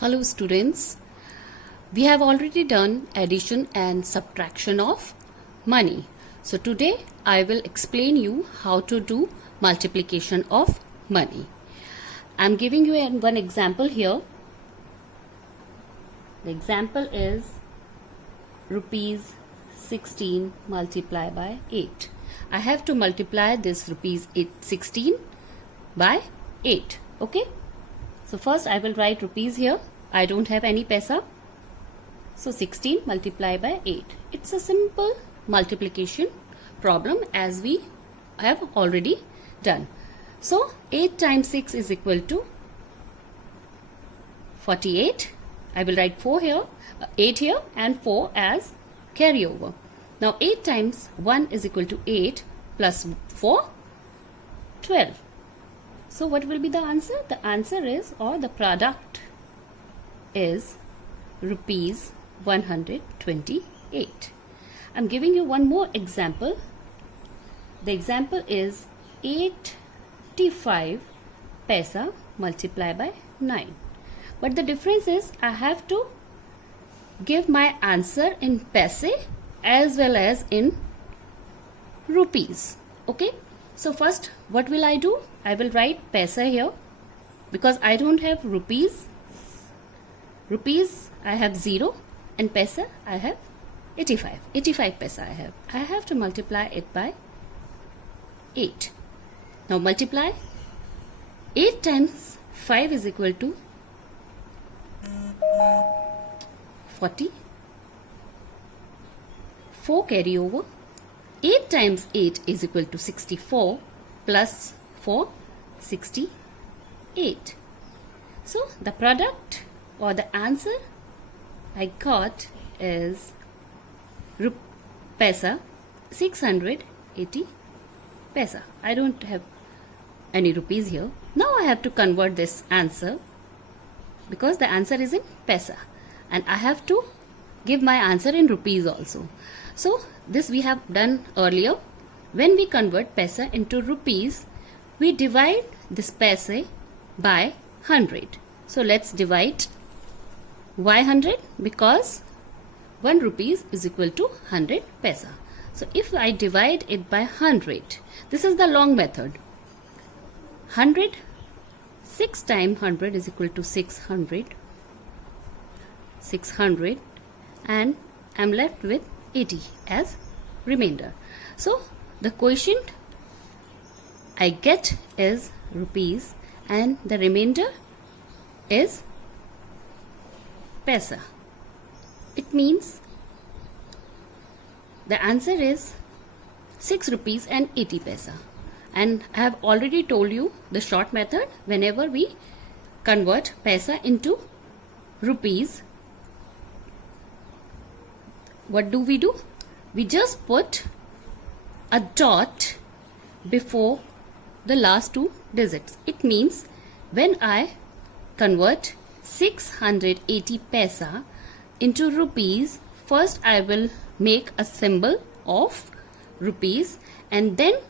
Hello students, we have already done addition and subtraction of money. So today I will explain you how to do multiplication of money. I am giving you one example here. The example is rupees 16 multiplied by 8. I have to multiply this rupees 16 by 8. Okay. So first I will write rupees here. I don't have any paisa. So 16 multiplied by 8. It's a simple multiplication problem as we have already done. So 8 times 6 is equal to 48. I will write 4 here, 8 here and 4 as carryover. Now 8 times 1 is equal to 8 plus 4, 12. So what will be the answer? The answer is, or the product is rupees 128. I'm giving you one more example. The example is 85 paisa multiplied by 9. But the difference is I have to give my answer in paise as well as in rupees. Okay. So first what will I do? I will write paisa here because I don't have rupees. Rupees I have 0 and paisa I have 85. 85 paisa I have. I have to multiply it by 8. Now multiply. 8 times 5 is equal to 40. 4 carry over. 8 times 8 is equal to 64 plus 4, 68. So the product or the answer I got is paisa 680 paisa. I don't have any rupees here. Now I have to convert this answer because the answer is in paisa and I have to give my answer in rupees also. So this we have done earlier. When we convert paisa into rupees, we divide this paise by 100. So let's divide. Why 100? Because 1 rupees is equal to 100 paisa. So if I divide it by 100, this is the long method. 100, 6 times 100 is equal to 600. 600 and I am left with 80 as remainder. So the quotient I get is rupees and the remainder is paisa. It means the answer is 6 rupees and 80 paisa. And I have already told you the short method. Whenever we convert paisa into rupees, what do? We just put a dot before the last 2 digits. It means when I convert 680 paisa into rupees, first I will make a symbol of rupees and then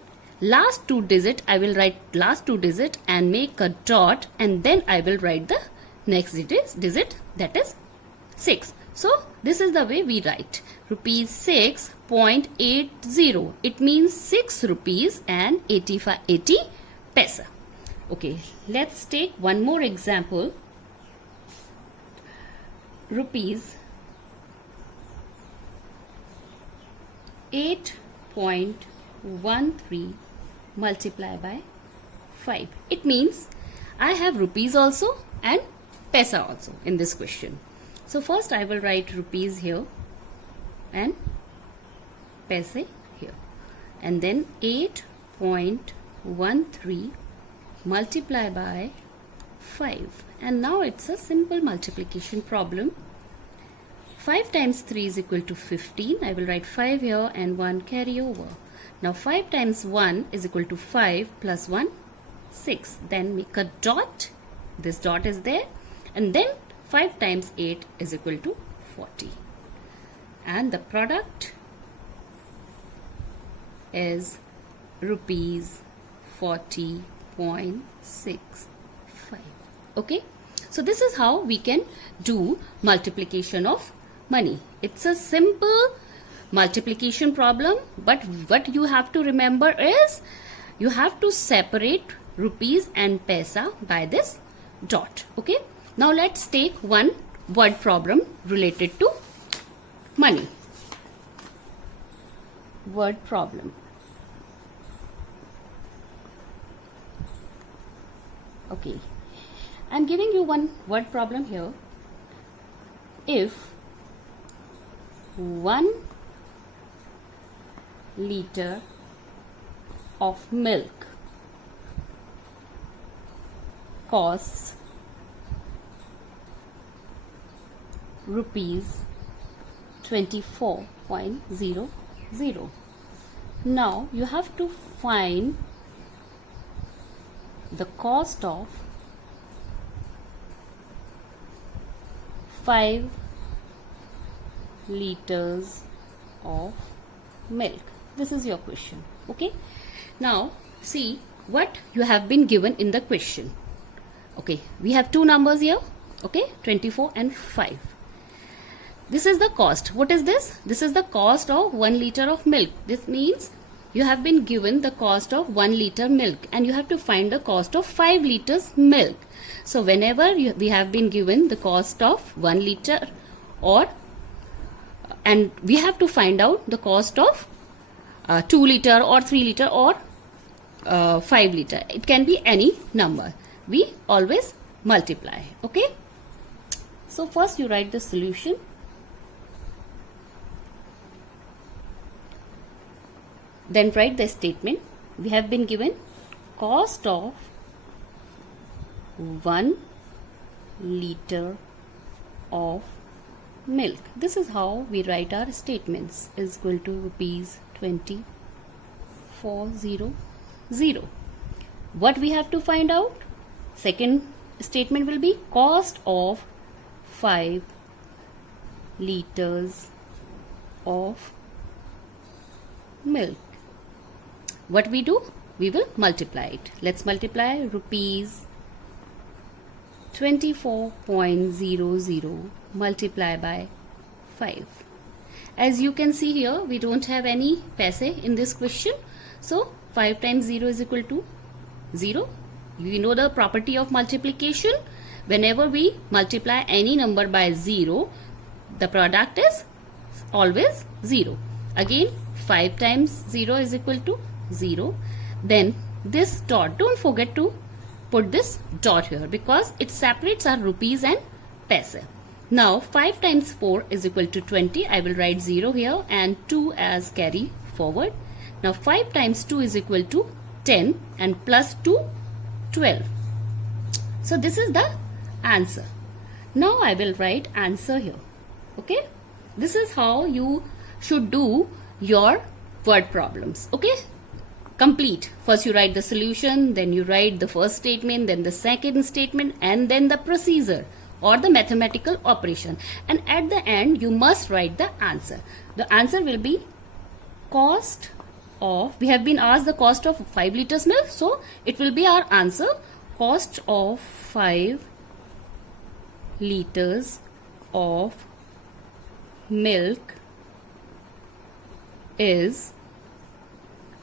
last 2 digit I will write last 2 digit and make a dot and then I will write the next digit, that is 6. So this is the way we write rupees 6.80. It means 6 rupees and 80 paisa. Okay, let's take one more example. Rupees 8.13 multiplied by 5. It means I have rupees also and paisa also in this question. So first I will write rupees here and paise here and then 8.13 multiplied by 5 and now it's a simple multiplication problem. 5 times 3 is equal to 15. I will write 5 here and 1 carry over. Now 5 times 1 is equal to 5 plus 1, 6. Then make a dot. This dot is there and then 5 times 8 is equal to 40. And the product is rupees 40.65. Okay. So this is how we can do multiplication of money. It's a simple multiplication problem, but what you have to remember is you have to separate rupees and paisa by this dot. Okay. Now let's take one word problem related to money. Word problem. Okay. I'm giving you one word problem here. If 1 liter of milk costs rupees 24.00. Now you have to find the cost of 5 liters of milk. This is your question. Okay. Now see what you have been given in the question. Okay. We have two numbers here. Okay. 24 and 5. This is the cost. What is this? This is the cost of 1 liter of milk. This means you have been given the cost of 1 liter milk and you have to find the cost of 5 liters milk. So whenever we have been given the cost of 1 liter and we have to find out the cost of 2 liter or 3 liter or 5 liter. It can be any number. We always multiply. Okay. So first you write the solution. Then write the statement. We have been given cost of 1 liter of milk. This is how we write our statements. Is equal to rupees 24.00. What we have to find out? Second statement will be cost of 5 liters of milk. What we do? We will multiply it. Let's multiply rupees 24.00 multiply by 5. As you can see here, we don't have any paise in this question. So 5 times 0 is equal to 0. We know the property of multiplication. Whenever we multiply any number by 0, the product is always 0. Again, 5 times 0 is equal to 0. Then this dot, don't forget to put this dot here because it separates our rupees and paise. Now 5 times 4 is equal to 20. I will write 0 here and 2 as carry forward. Now 5 times 2 is equal to 10 and plus 2 12. So this is the answer. Now I will write answer here. Okay. This is how you should do your word problems. Okay. Complete. First you write the solution, then you write the first statement, then the second statement, and then the procedure or the mathematical operation. And at the end you must write the answer. The answer will be cost of, we have been asked the cost of 5 liters milk, so it will be our answer, cost of 5 liters of milk is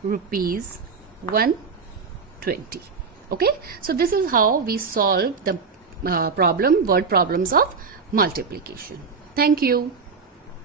rupees 120. Okay, so this is how we solve the word problems of multiplication. Thank you.